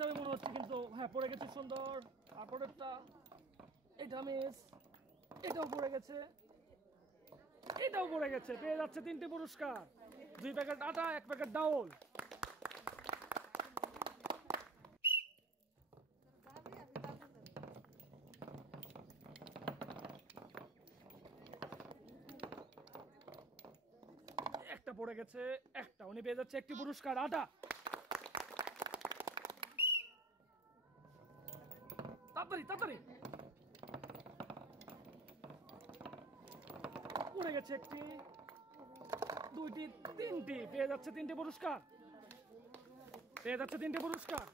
যাবে মনে হচ্ছে, কিন্তু হ্যাঁ পড়ে গেছে সুন্দর। তারপরেরটা এটা মিস, এটাও পড়ে গেছে, এটাও পড়ে গেছে। পেয়ে যাচ্ছে 3টি পুরস্কার, 2 প্যাকেট আটা, 1 প্যাকেট ডাউল। একটা পড়ে গেছে, একটা। উনি পেয়ে যাচ্ছে 1টি পুরস্কার আটা। তাড়াতাড়ি তাড়াতাড়ি। পড়ে গেছে 1টি, 2টি, 3টি। পেয়ে যাচ্ছে 3টি পুরস্কার, পেয়ে যাচ্ছে 3টি পুরস্কার।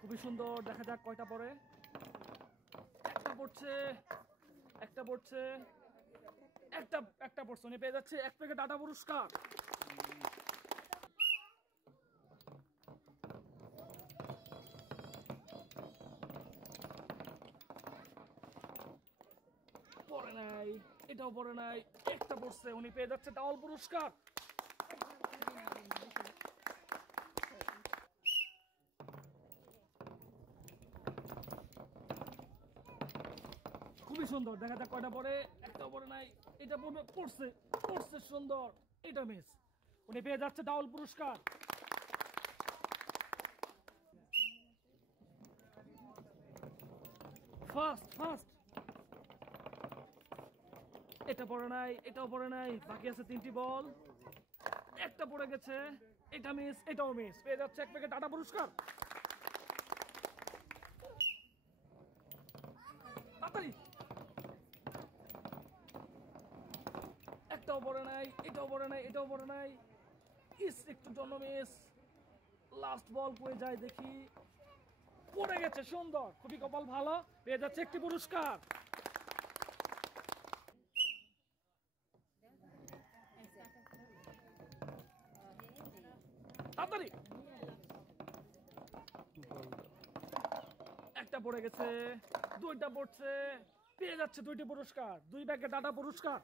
খুবই সুন্দর। দেখা যাক কয়টা পড়ে। একটা পড়ছে, একটা পড়ছে, একটা পড়ছে। উনি পেয়ে যাচ্ছে 1 প্যাকেট আটা পুরস্কার। পড়ে নাই, এটাও পড়ে নাই, একটা পড়ছে। উনি পেয়ে যাচ্ছে ডাউল পুরস্কার। খুবই সুন্দর। দেখা যাক কয়টা পড়ে। একটাও পড়ে নাই, এটা পড়বে, পড়ছে, পড়ছে সুন্দর, এটা মিস। উনি পেয়ে যাচ্ছে ডাউল পুরস্কার। First first. এটা পড়ে নাই, এটাও পড়ে নাই। বাকি আছে 3টি বল, একটা পড়ে গেছে, এটা মিস, এটাও মিস। পেয়ে যাচ্ছে 1 প্যাকেট আটা পুরস্কার। তাড়াতাড়ি। একটাও পড়ে নাই, এটাও পড়ে নাই, এটাও পড়ে নাই। ইস, একটু জন্য মিস। লাস্ট বল পড়ে যায়, দেখি। পড়ে গেছে, সুন্দর। খুবই কপাল ভালো। পেয়ে যাচ্ছে 1টি পুরস্কার। তাড়াতাড়ি। একটা পড়ে গেছে, 2টা পড়ছে। পেয়ে যাচ্ছে 2টি পুরস্কার, 2 প্যাকেট আটা পুরস্কার।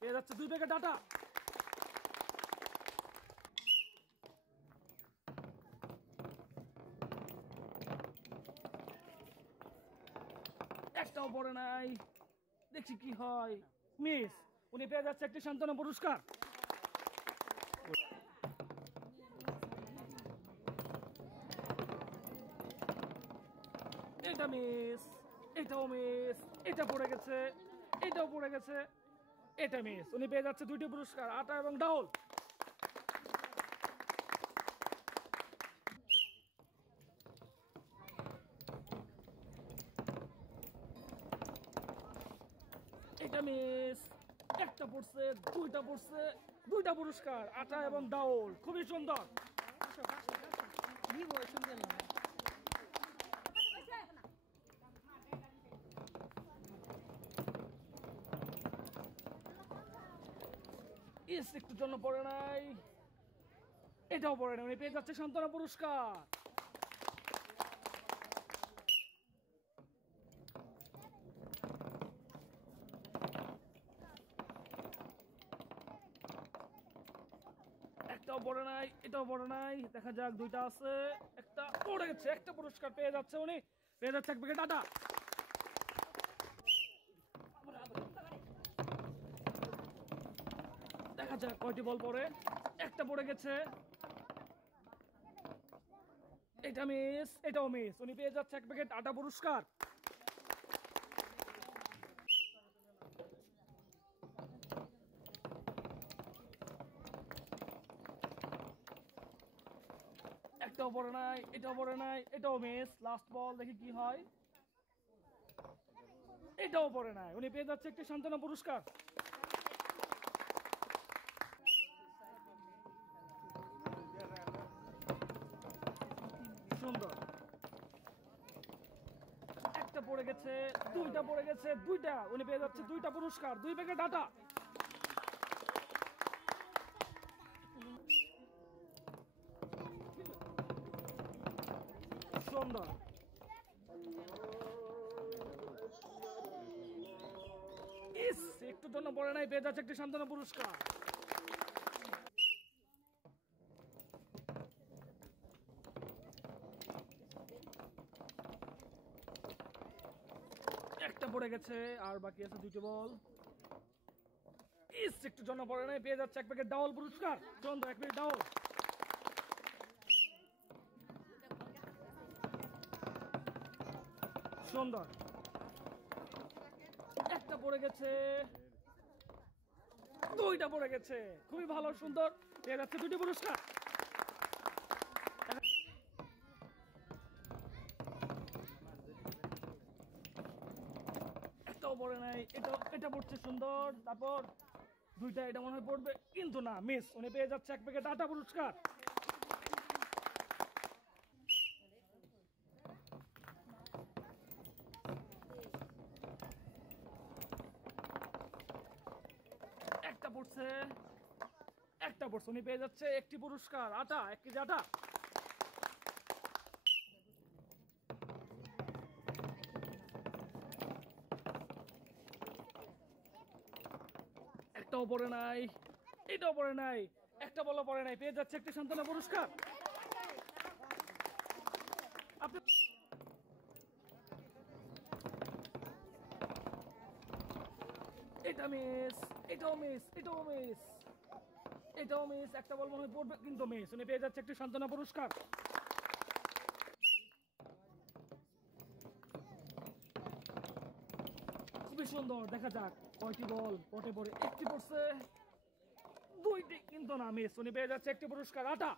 পেয়ে যাচ্ছে 2 প্যাকেট আটা। একটাও পড়ে নাই, দেখছি কি হয়। মিস। উনি পেয়ে যাচ্ছে 1টি সান্ত্বনা পুরস্কার। এটা মিস, এটাও মিস, এটা পড়ে গেছে, এটাও পড়ে গেছে, এটা মিস। উনি পেয়ে যাচ্ছে 2টি পুরস্কার আটা এবং ডাউল। এটা মিস, একটা পড়ছে, 2টা পড়ছে, 2টা পুরস্কার আটা এবং ডাউল। খুবই সুন্দর। ইস, একটু জন্য পড়ে নাই, এটাও পড়ে নাই। উনি পেয়ে যাচ্ছে সান্ত্বনা পুরস্কার। একটাও পড়ে নাই, এটাও পড়ে নাই। দেখা যাক, 2টা আছে, একটা পড়ে গেছে, একটা পুরস্কার পেয়ে যাচ্ছে উনি। পেয়ে যাচ্ছে 1 প্যাকেট আটা। দেখা যাক কয়টি বল পড়ে। একটা পড়ে গেছে, এটা মিস, এটাও মিস। উনি পেয়ে যাচ্ছে 1 প্যাকেট আটা পুরস্কার। একটাও পড়ে নাই, এটাও পড়ে নাই, এটাও মিস। লাস্ট বল, দেখি কি হয়। এটাও পড়ে নাই। উনি পেয়ে যাচ্ছে 1টি সান্ত্বনা পুরস্কার। সুন্দর। একটা পড়ে গেছে, 2টা পড়ে গেছে, 2টা। উনি পেয়ে যাচ্ছে 2টা পুরস্কার, 2 প্যাকেট আটা। সুন্দর। ইস, একটুর জন্য পড়ে নাই, পেয়ে যাচ্ছে একটি সান্ত্বনা পুরস্কার। একটা পড়ে গেছে, আর বাকি আছে 2টি বল। একটু জন্য পড়ে নাই, পেয়ে যাচ্ছে এক প্যাকেট ডাউল পুরস্কার। সুন্দর, এক প্যাকেট ডাউল। সুন্দর, একটা পড়ে গেছে, 2টা পড়ে গেছে, খুবই ভালো, সুন্দর, পেয়ে যাচ্ছে 2টি পুরস্কার। একটাও পড়ে নাই, এটা পড়ছে সুন্দর, তারপর 2টা, এটা মনে হয় পড়বে কিন্তু না, মিস। উনি পেয়ে যাচ্ছে এক প্যাকেট আটা পুরস্কার। একটা পড়ছে, উনি পেয়ে যাচ্ছে একটি পুরস্কার, আটা, 1 কেজি আটা। একটাও পড়ে নাই, এটাও পড়ে নাই, একটা বলও পড়ে নাই, পেয়ে যাচ্ছে একটি সান্ত্বনা পুরস্কার। আপনি এটা মিস, এটাও মিস, এটাও মিস, এটাও মিস, একটা বল মনে হয় পড়বে কিন্তু মিস। উনি পেয়ে যাচ্ছে একটি সান্ত্বনা পুরস্কার। খুবই সুন্দর, দেখা যাক কয়টি বল পটে পড়ে। একটি পড়ছে, 2টি কিন্তু না, মিস। উনি পেয়ে যাচ্ছে একটি পুরস্কার, আটা।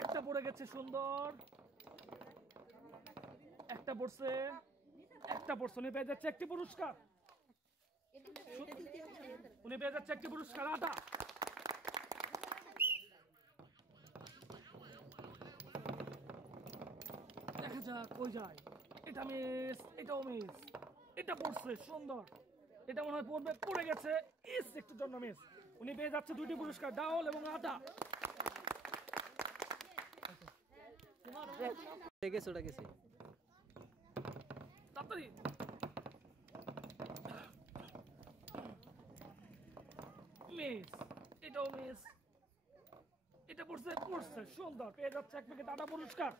একটা পড়ে গেছে, সুন্দর, একটা পড়ছে, উনি পেয়ে যাচ্ছে একটি পুরস্কার। উনি পেয়ে যাচ্ছে একটি পুরস্কার, আটা। দেখা যাক কই যায়। এটা মিস, এটাও মিস, এটা পড়ছে, সুন্দর, এটা মনে হয় পড়বে, পড়ে গেছে, একটুর জন্য মিস। উনি পেয়ে যাচ্ছে 2টি পুরস্কার, ডাউল এবং আটা। তাড়াতাড়ি, মিস, এটাও মিস, এটা পড়ছে, সুন্দর, পেয়ে যাচ্ছে এক প্যাকেট আটা পুরস্কার।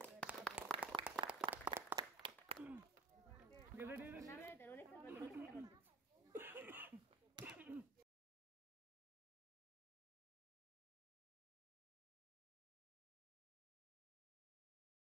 Ready, ready,